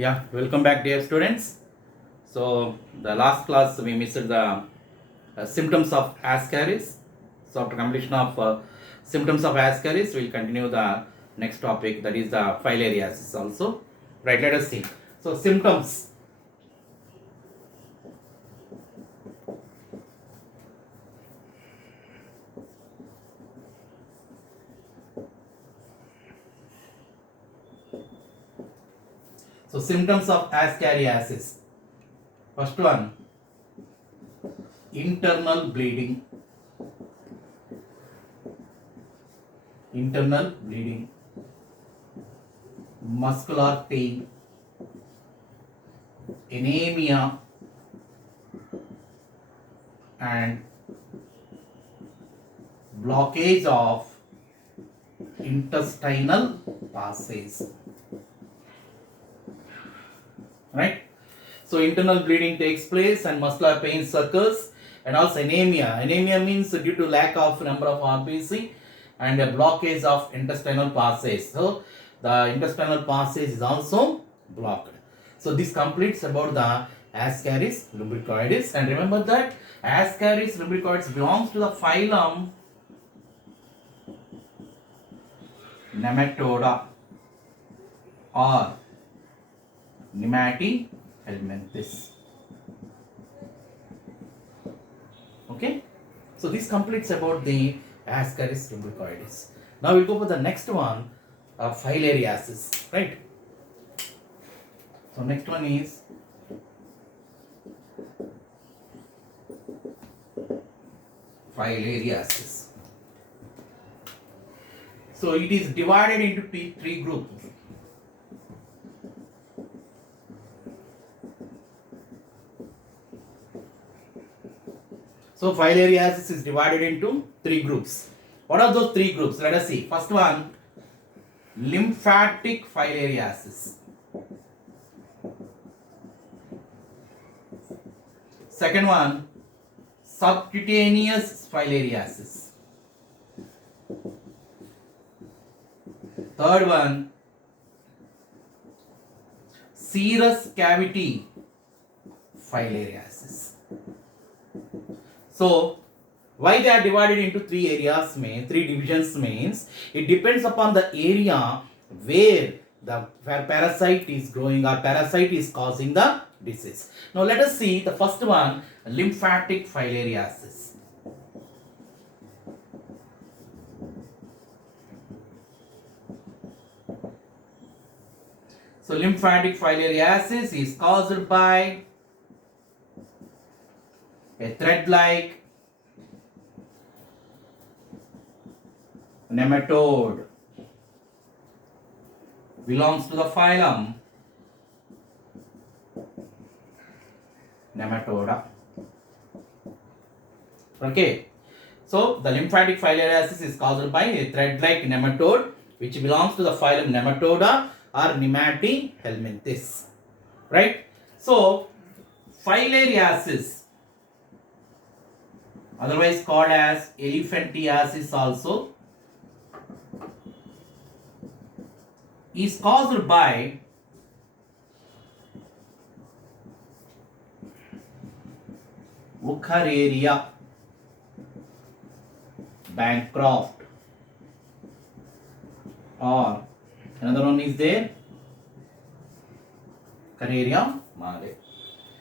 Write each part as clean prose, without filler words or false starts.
Yeah, welcome back, dear students. So, the last class we missed the symptoms of Ascaris. So, after completion of symptoms of Ascaris, we'll continue the next topic, that is the filariasis also. Right, let us see. So, symptoms. So, symptoms of Ascariasis. First one, internal bleeding. Internal bleeding, muscular pain, anemia, and blockage of intestinal passage. Right? So internal bleeding takes place and muscular pain occurs, and also anemia. Anemia means due to lack of number of RBC and a blockage of intestinal passage. So the intestinal passage is also blocked. So this completes about the Ascaris lumbricoides, and remember that Ascaris lumbricoides belongs to the phylum Nematoda or Nematihelminthes. Okay, so this completes about the Ascaris lumbricoides. Now we'll go for the next one, filariasis, right? So next one is filariasis. So it is divided into three groups. So filariasis is divided into three groups. What are those three groups? Let us see. First one, lymphatic filariasis. Second one, subcutaneous filariasis. Third one, serous cavity filariasis. So, why they are divided into three areas three divisions means it depends upon the area where the parasite is growing or parasite is causing the disease. Now let us see the first one, lymphatic filariasis. So lymphatic filariasis is caused by a thread-like nematode, belongs to the phylum Nematoda. Okay, so the lymphatic filariasis is caused by a thread-like nematode which belongs to the phylum Nematoda or Nematihelminthes. Right? So filariasis, otherwise called as elephantiasis also, is caused by Wuchereria Bancroft, or another one is there, Wuchereria male.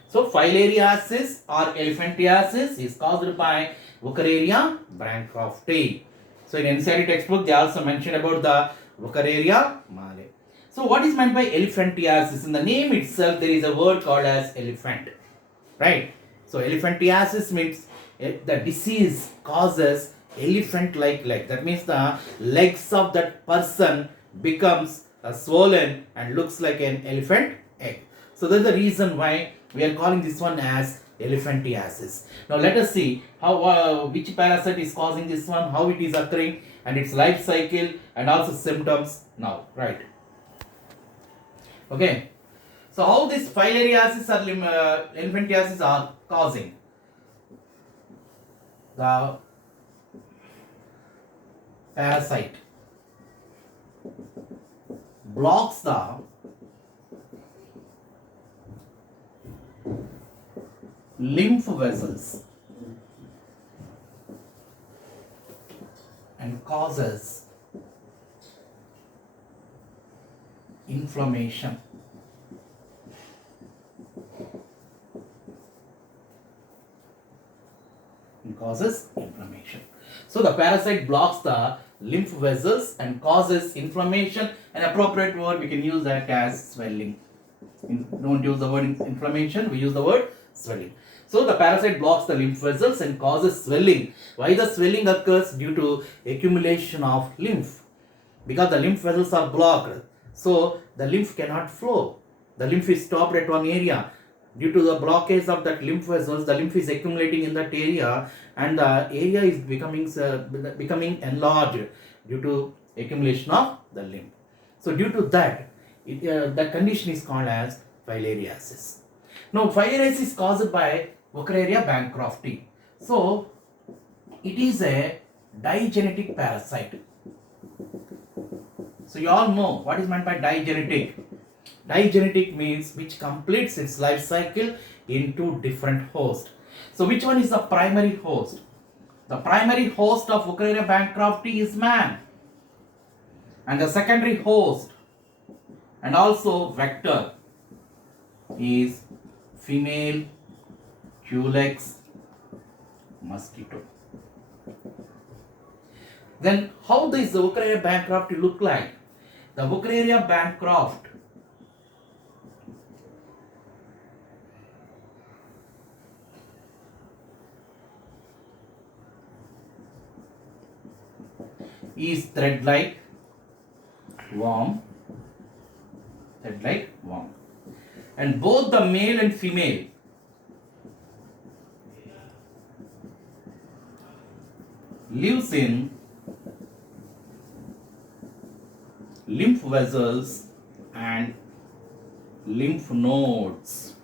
So filariasis or elephantiasis is caused by Wuchereria bancrofti. So in NCERT textbook they also mentioned about the Wuchereria male. So what is meant by elephantiasis? In the name itself there is a word called as elephant, right? So elephantiasis means the disease causes elephant like leg. That means the legs of that person becomes swollen and looks like an elephant egg. So that's the reason why we are calling this one as elephantiasis. Now let us see how which parasite is causing this one, how it is occurring, and its life cycle, and also symptoms now, right? Okay. So how this filariasis or elephantiasis are causing? The parasite blocks the lymph vessels and causes inflammation. It causes inflammation. So the parasite blocks the lymph vessels and causes inflammation. An appropriate word we can use that as swelling. Don't use the word inflammation, we use the word swelling. So the parasite blocks the lymph vessels and causes swelling. Why the swelling occurs? Due to accumulation of lymph. Because the lymph vessels are blocked, so the lymph cannot flow. The lymph is stopped at one area. Due to the blockage of that lymph vessels, the lymph is accumulating in that area, and the area is becoming enlarged due to accumulation of the lymph. So due to that, the condition is called as filariasis. Now filariasis is caused by Wuchereria bancrofti. So it is a digenetic parasite. So you all know what is meant by digenetic. Digenetic means which completes its life cycle in two different hosts. So which one is the primary host? The primary host of Wuchereria bancrofti is man. And the secondary host and also vector is female Culex mosquito. Then how does the Wuchereria bancrofti look like? The Wuchereria bancroft is thread-like worm, and both the male and female lives in lymph vessels and lymph nodes.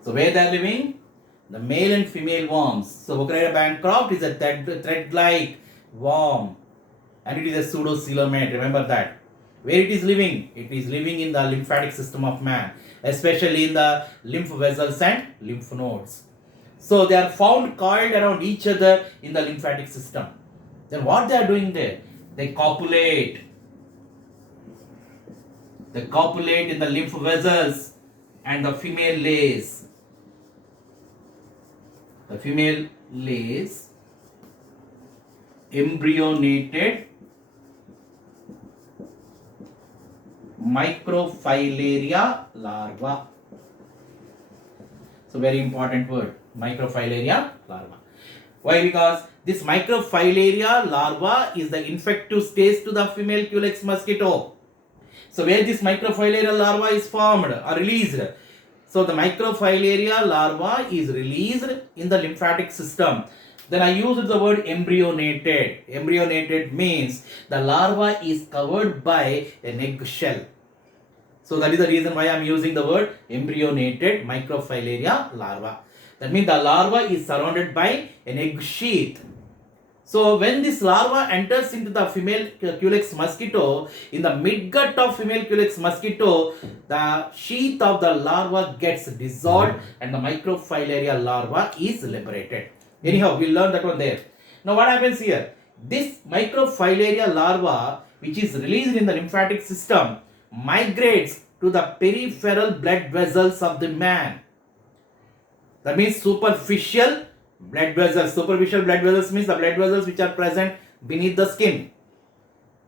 So where they are living? The male and female worms. So Wuchereria bancroft is a thread-like worm, and it is a pseudocoelomate. Remember that. Where it is living? It is living in the lymphatic system of man, especially in the lymph vessels and lymph nodes. So they are found coiled around each other in the lymphatic system. Then what they are doing there? They copulate. They copulate in the lymph vessels, and the female lays. The female lays embryonated microfilaria larva. So very important word, microfilaria larva. Why? Because this microfilaria larva is the infective stage to the female Culex mosquito. So where this microfilaria larva is formed or released? So the microfilaria larva is released in the lymphatic system. Then I used the word embryonated. Embryonated means the larva is covered by an egg shell. So that is the reason why I am using the word embryonated microfilaria larva. That means the larva is surrounded by an egg sheath. So when this larva enters into the female Culex mosquito, in the midgut of female Culex mosquito, the sheath of the larva gets dissolved and the microfilaria larva is liberated. Anyhow, we'll learn that one there. Now what happens here? This microfilaria larva, which is released in the lymphatic system, migrates to the peripheral blood vessels of the man. That means superficial blood vessels. Superficial blood vessels means the blood vessels which are present beneath the skin.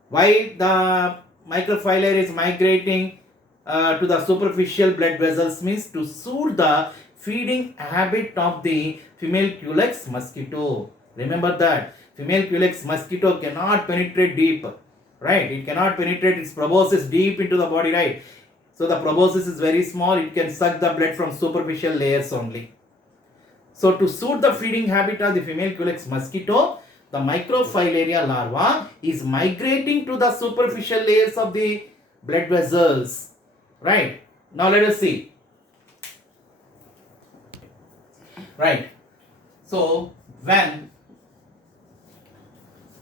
Why the microfilaria is migrating to the superficial blood vessels means to suit the feeding habit of the female Culex mosquito. Remember that female Culex mosquito cannot penetrate deep, right? It cannot penetrate its proboscis deep into the body, right? So the proboscis is very small. It can suck the blood from superficial layers only. So to suit the feeding habit of the female Culex mosquito, the microfilaria larva is migrating to the superficial layers of the blood vessels. Right. Now let us see. Right. So when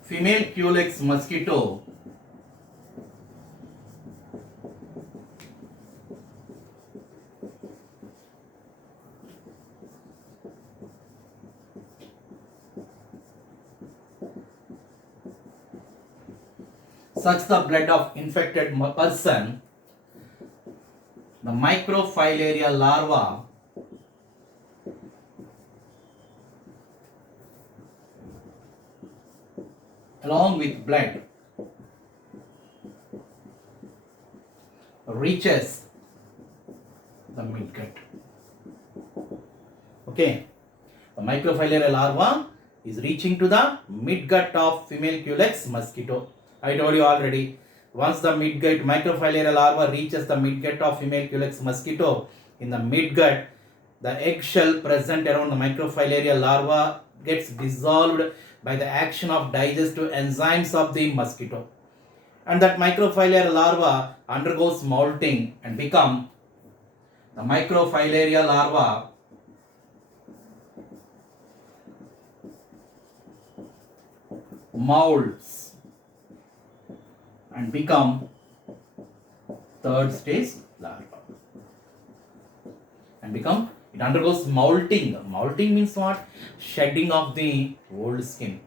female Culex mosquito sucks the blood of infected person, the microfilaria larva along with blood reaches the midgut. Okay, the microfilaria larva is reaching to the midgut of female Culex mosquito. I told you already. Once the midgut microfilaria larva reaches the midgut of female Culex mosquito, in the midgut, the eggshell present around the microfilaria larva gets dissolved by the action of digestive enzymes of the mosquito. And that microfilaria larva undergoes molting and become the microfilaria larva molds and become third stage larva. And become, it undergoes molting. Molting means what? Shedding of the old skin.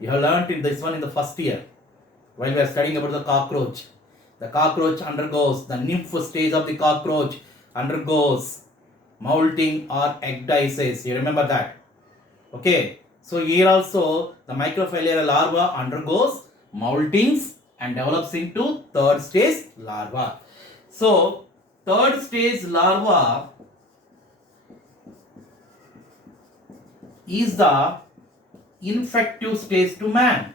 You have learnt in this one in the first year while we are studying about the cockroach. The cockroach undergoes, the nymph stage of the cockroach undergoes molting or ecdysis. You remember that? Okay. So here also the microfilaria larva undergoes moltings and develops into third stage larva. So third stage larva is the infective stage to man.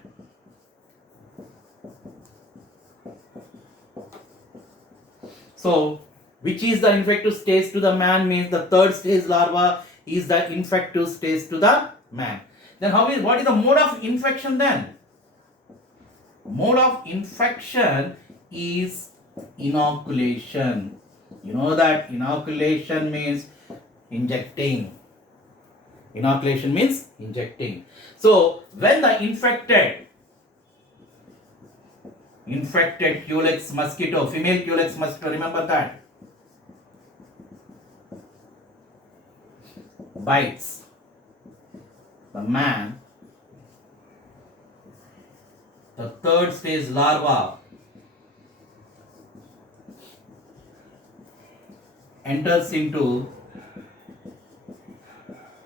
So which is the infective stage to the man means the third stage larva is the infective stage to the man. Then what is the mode of infection then? Mode of infection is inoculation. You know that inoculation means injecting. Inoculation means injecting. So when the infected Culex mosquito, female Culex mosquito, remember that, bites the man, the third stage larva enters into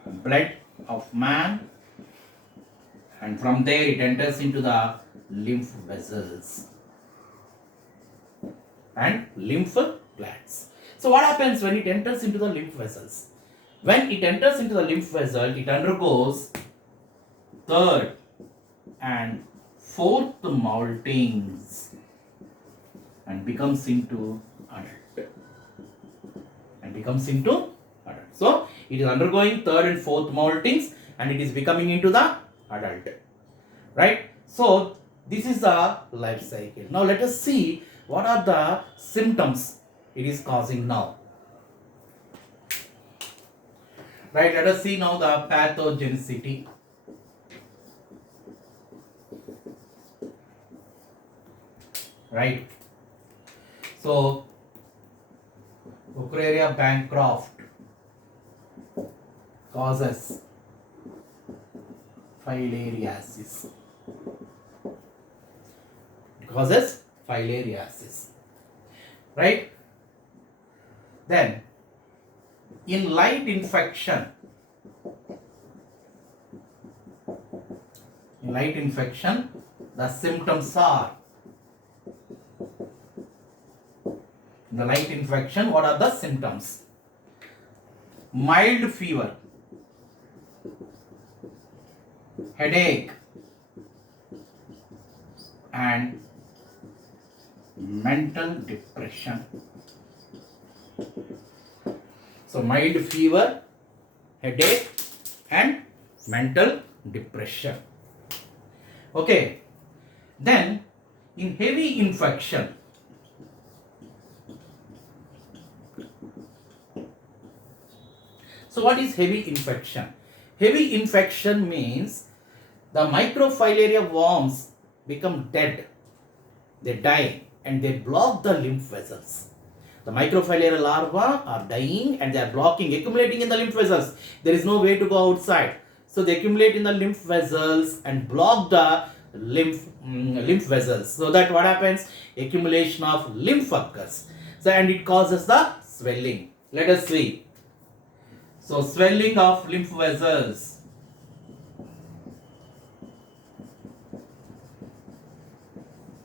blood of man, and from there it enters into the lymph vessels and lymph glands. So what happens when it enters into the lymph vessels? When it enters into the lymph vessel, it undergoes third and fourth moltings and becomes into adult. So it is undergoing third and fourth moltings and it is becoming into the adult. Right? So this is the life cycle. Now let us see what are the symptoms it is causing now. Right, let us see now the pathogenicity. Right. So, Wuchereria bancroft causes filariasis. It causes filariasis. Right? Then, in light infection, the symptoms are, in the light infection, what are the symptoms? Mild fever, headache, and mental depression. So mild fever, headache, and mental depression. Okay. Then in heavy infection, so what is heavy infection? Heavy infection means the microfilaria worms become dead. They die and they block the lymph vessels. The microfilaria larvae are dying and they are blocking, accumulating in the lymph vessels. There is no way to go outside. So they accumulate in the lymph vessels and block the lymph vessels. So that what happens? Accumulation of lymph occurs. So and it causes the swelling. Let us see. So swelling of lymph vessels.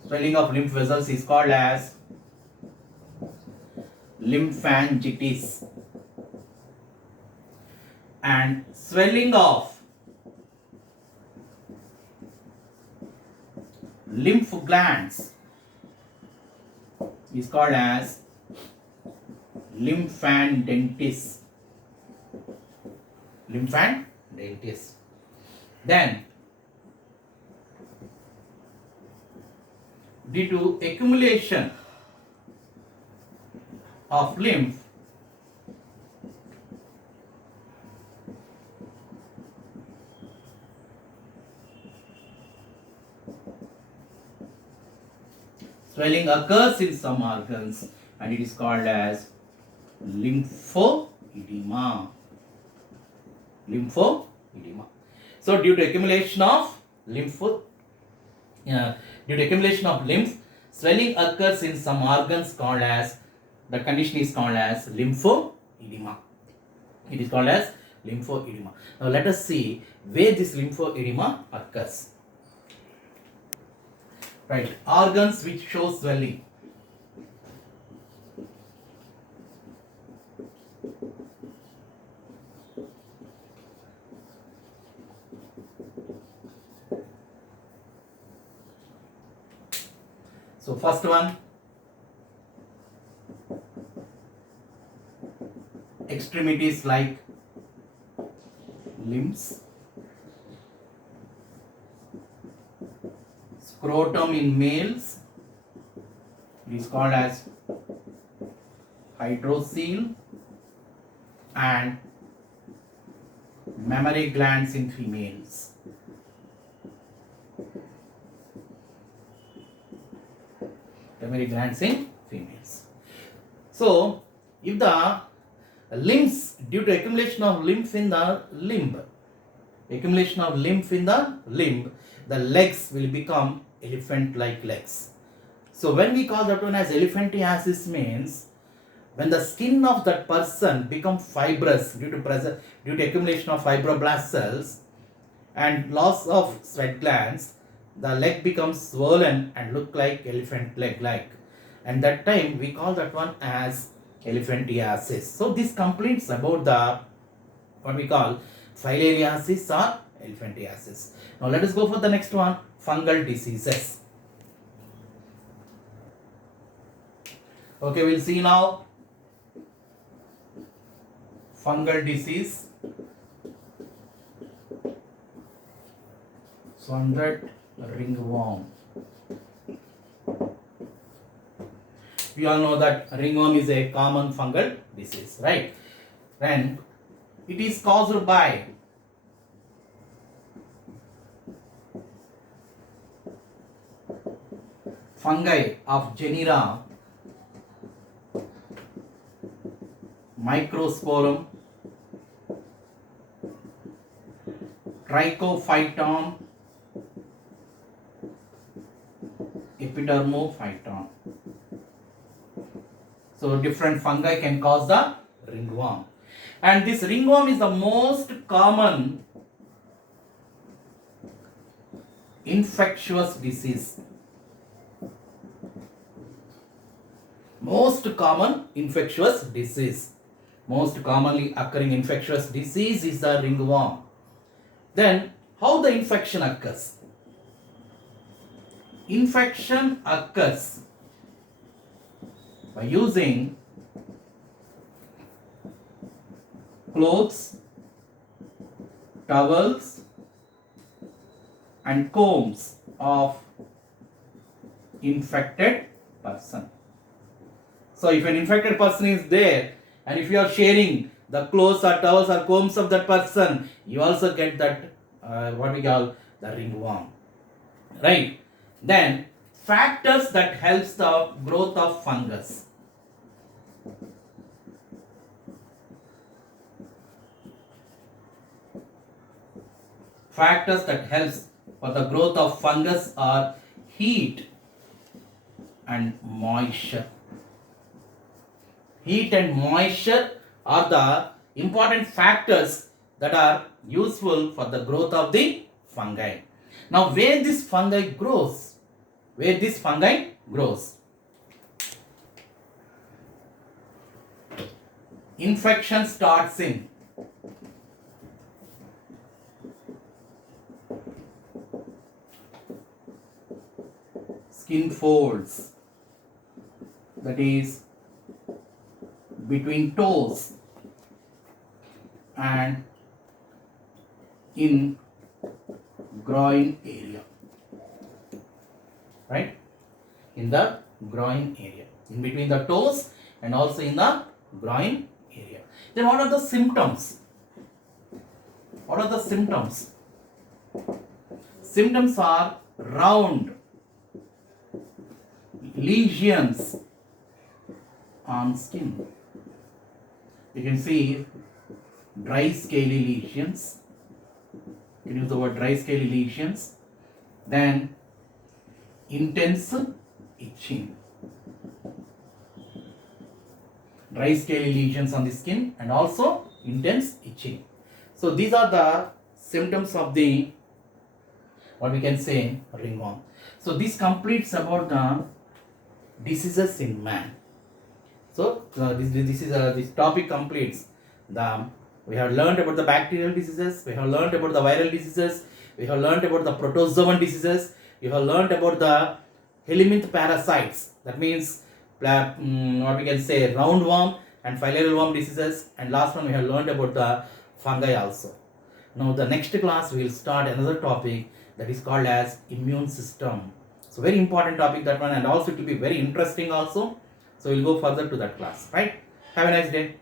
Swelling of lymph vessels is called as lymphangitis. And swelling of lymph glands is called as lymphangitis. Lymphangitis. Then, due to accumulation of lymph, swelling occurs in some organs and it is called as lymphoedema. Lymphoedema. So due to accumulation of lymph, swelling occurs in some organs called as, the condition is called as lymphoedema. It is called as lymphoedema. Now let us see where this lymphoedema occurs. Right, organs which show swelling. So first one, extremities like limbs, scrotum in males is called as hydrocele, and mammary glands in females. Mammary glands in females. So, if the limbs, due to accumulation of lymph in the limb, the legs will become elephant-like legs. So, when we call that one as elephantiasis, means when the skin of that person become fibrous due to accumulation of fibroblast cells and loss of sweat glands, the leg becomes swollen and look like elephant leg like, and that time we call that one as elephantiasis. So this completes about the what we call filariasis or elephantiasis. Now let us go for the next one, fungal diseases. Okay, we'll see now fungal disease. Swanlet ringworm. We all know that ringworm is a common fungal disease, right? And it is caused by fungi of genera Microsporum, Trichophyton, Epidermophyton. So different fungi can cause the ringworm, and this ringworm is the most common infectious disease. Most commonly occurring infectious disease is the ringworm. Then how the infection occurs? Infection occurs by using clothes, towels and combs of infected person. So if an infected person is there and if you are sharing the clothes or towels or combs of that person, you also get that what we call the ringworm, right? Then factors that helps the growth of fungus. Factors that helps for the growth of fungus are heat and moisture. Heat and moisture are the important factors that are useful for the growth of the fungi. Now, where this fungi grows? Where this fungi grows? Infection starts in skin folds, that is between toes and in groin area, right? In the groin area, in between the toes and also in the groin area. Then what are the symptoms? What are the symptoms? Symptoms are round lesions on skin. You can see dry scaly lesions. You can use the word dry scaly lesions. Then intense itching. Dry scaly lesions on the skin and also intense itching. So these are the symptoms of the, what we can say, ringworm. So this completes about the diseases in man. So this topic completes the, we have learned about the bacterial diseases, we have learned about the viral diseases, we have learned about the protozoan diseases, we have learned about the helminth parasites, that means what we can say roundworm and filarial worm diseases, and last one we have learned about the fungi also. Now the next class we will start another topic that is called as immune system. So very important topic that one, and also it will be very interesting also. So we'll go further to that class, right? Have a nice day.